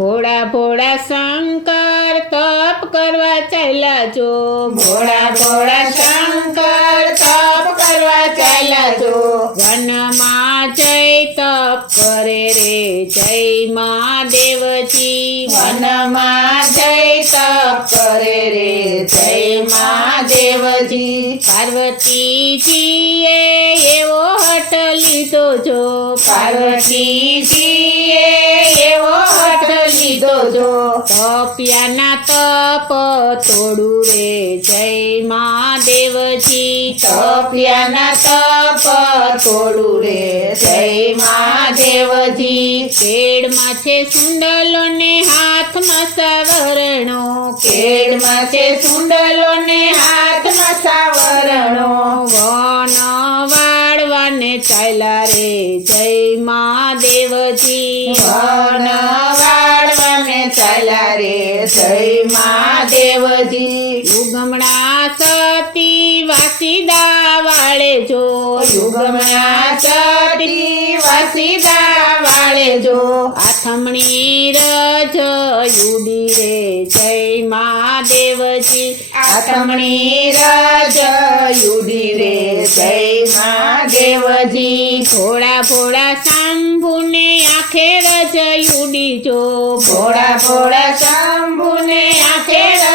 ભોળા ભોળા શંકર તપ કરવા ચાલ્યા જો, ભોળા ભોળા શંકર તપ કરવા ચાલ્યા જો, વનમાં જઈ તપ કરે રે જય મહાદેવજી, વનમાં જઈ તપ કરે રે જય મહાદેવજી, પાર્વતીજીએ એવો હઠ લીધો જો, પાર્વતીજીએ એવો હઠ લીધો જો, તપ્યાના તપ તોડું રે જય મહાદેવજી, તપ્યાના તપ તોડું રે જય મહાદેવજી, કેડમાં છે સુંડલો ને હાથમાં સાવરણો, કેડમાં છે સુંડલો ને હાથમાં સાવરણો, વન વાળવાને ચાલ્યા રે જય મહાદેવજી, વન વાળવાને ચાલ્યા રે જય મહાદેવજી, યુગમણા સતી વાસીદા વાળે જો, યુગમણા ચડી વાસીદા વાળે જો, આથમણી રજ યુડી રે જય મહાદેવજી, આથમણી રજ યુડી રે જય મહાદેવજી, ભોળા ભોળા શંભુને આંખે રજ યુડી જો, ભોળા ભોળા શંભુને આંખે રજ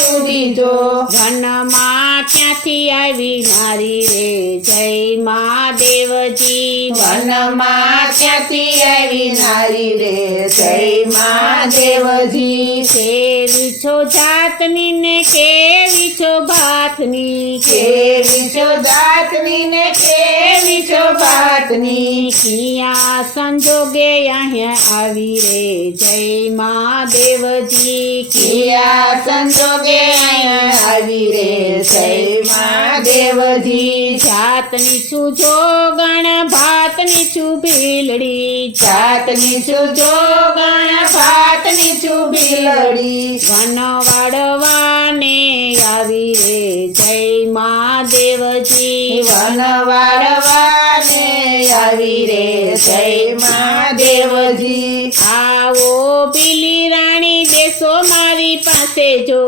યુડી જો, વનમાં ક્યાંથી આવી નારી રે જય મહાદેવજી, વનમાં ક્યાંથી આવી નારી રે જય મહાદેવજી, કેવી છો જાતની ને કેવી છો ભાતની, કેવી છો દાતની ને કેવી છો ભાતની, કિયા સંજોગે અહીંયા આવી રે જય મહાદેવજી, કિયા સંજોગે અહીંયા આવી રે જય મહાદેવજી, જાતની છું જોગણ ભાતની છું ભીલડી, જાતની છું જોગણ ભાતની છું ભીલડી, વન વાળવાને આવી રે જય મહાદેવજી, વન વાળવાને આવી રે જય મહાદેવજી, આવો પીલી રાણી દેશો મારી પાસે જો,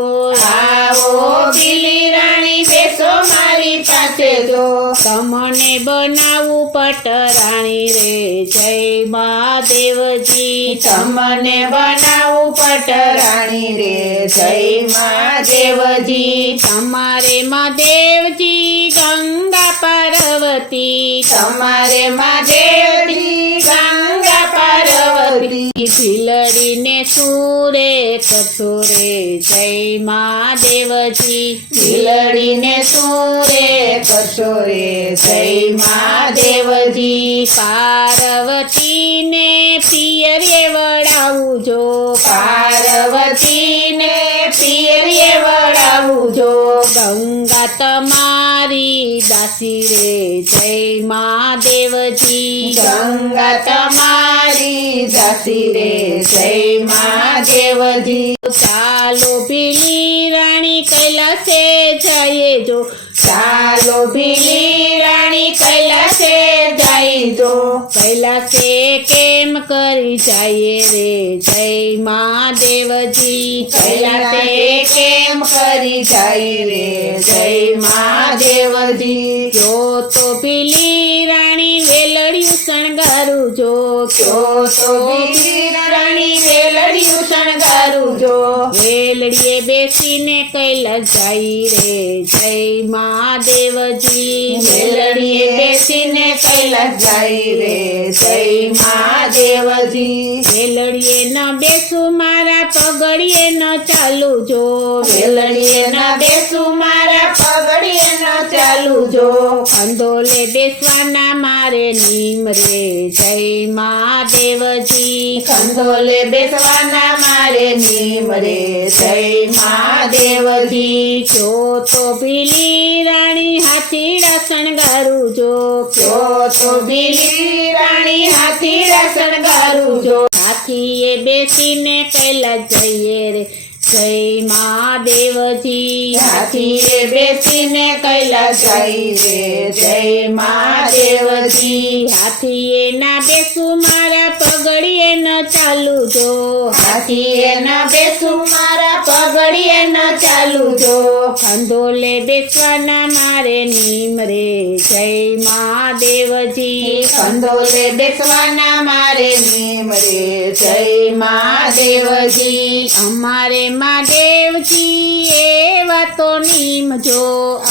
આવો પીલી રાણી બેસો મારી પાસે જો, તમને બનાવું પટરાણી રે જય મહાદેવજી, તમને બનાવું પટરાણી રે જય મહાદેવજી, તમારે મહાદેવજી ગંગા પાર્વતી, તમારે મહાદેવજી ગંગા પાર્વતી, ભીલડીને સુરે કરશો રે જય મહાદેવજી, ભીલડીને સુરે કરશો રે જય મહાદેવજી, પાર્વતીને પિયરે વડાવું જો, પાર્વતીને પિયરે વળાવું જો, ગંગા તમારી દાસી રે જય મહાદેવજી, ગંગા તમારી દાસી રે જય મહાદેવજી, ચાલો પીલી રાણી કૈલાસે જઈએ જો, ચાલો ભીલી રાણી કૈલાસે જાય જો, કૈલાસે કેમ કરી જઈએ રે જય મહાદેવજી, કૈલાસે કેમ કરી જાય રે જય મહાદેવજી, જો તો પીલી રાણી વેલડિયું શણગારું જો, જો તો ભીલી રાણી વેલડિયું શણગારું જો, વેલડીએ બેસીને કૈલાસ જાય રે જય મહાદેવજી, વેલડીએ બેસીને કૈલાસ જાય રે જય મહાદેવજી, વેલડીએ ન બેસું મારા પગડીએ ન ચાલુ જો, વેલડીએ ન બેસું મારા પગડીએ ન ચાલુ જો, કંદોલે બેસવાના મારે નીમ રે જય મહાદેવજી, કંદોલે બેસવાના મારે નીમ રે જય મહાદેવજી, જો તો પીલી રાણી હાથીડા શણગારું જો, જો તો ભીલી રાણી હાથીડા શણગારું જો, હાથીએ બેસીને કૈલાસ જઈએ રે જય મહાદેવજી, હાથીએ બેસીને કૈલાસ જાય રે જય મહાદેવજી, હાથીએ ના બેસું મારા પગડીએ ન ચાલુ જો હાથીએ ન બેસું મારા પગડીએ ન ચાલુ જો ખંડોલે બેસવાના મારે નીમ રે જય મહાદેવજી કંદોલે બેસવાના મારે નીમ રે જય મહાદેવજી અમારે મહાદેવજી એવા તો નીમ જો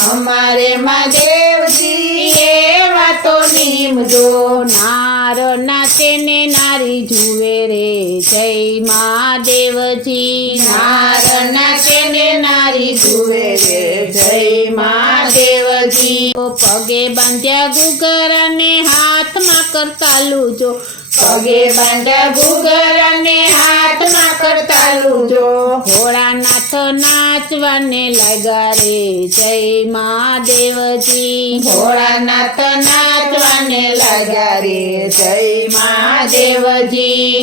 અમારે મહાદેવજી એવા તો નીમ જો નાર નાચે ને નારી જુએ રે જય મહાદેવજી નાર નાચે ને નારી જુએ રે જય મહાદેવજી પગે બાંધ્યા ગુગર અને હાથમાં કરતાલું જો પગે બાંધ્યા ગુગર અને હાથમાં કરતાલું જો ભોળાનાથ નાચવાને લાગ્યા રે જય મહાદેવજી ભોળાનાથ નાચવાને લાગ્યા રે જય મહાદેવજી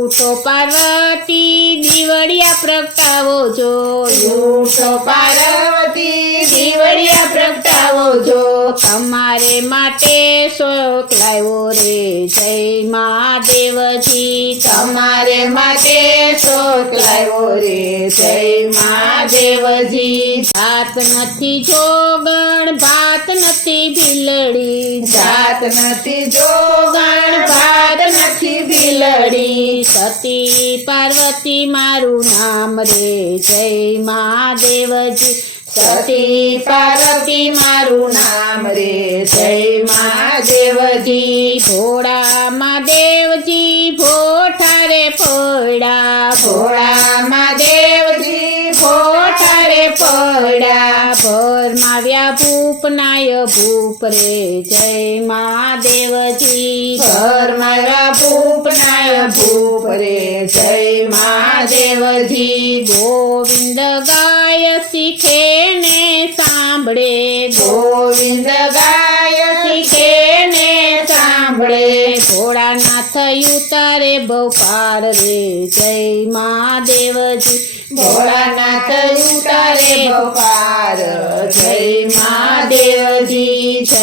ઉઠો પાર્વતી દીવડિયા પ્રગટાવો જો ઉઠો પાર્વતી દીવડિયા પ્રગટાવો જો તમારે માટે શોક લાવ્યો રે જય મહાદેવજી તમારે માટે શોક લાવ્યો રે જય મહાદેવજી ભાત નથી જોગણ ભાત નથી ભીલડી જાત નથી જોગણ ભાત નથી બિલડી સતી પાર્વતી મારું નામ રે જય મહાદેવજી સતી પાર્વતી મારું નામ રે જય મહાદેવજી ભોળા મહાદેવજી ભોઠારે પડ્યા ભોળા મહાદેવજી ભોઠારે પડ્યા ભરમાવ્યા ભૂપનાય ભૂપ રે જય મહાદેવજી ઘરમાં ભૂપનાય ભૂપ રે જય મહાદેવજી ગોવિંદ ગાય શીખે ને સાંભળે ગોવિંદ ગાય શીખે ને સાંભળે ભોળાનાથ ઉતારે બહુ પાર રે જય મહાદેવજી ભોળાનાથ ઉતારે બપાર જય મહાદેવજી જય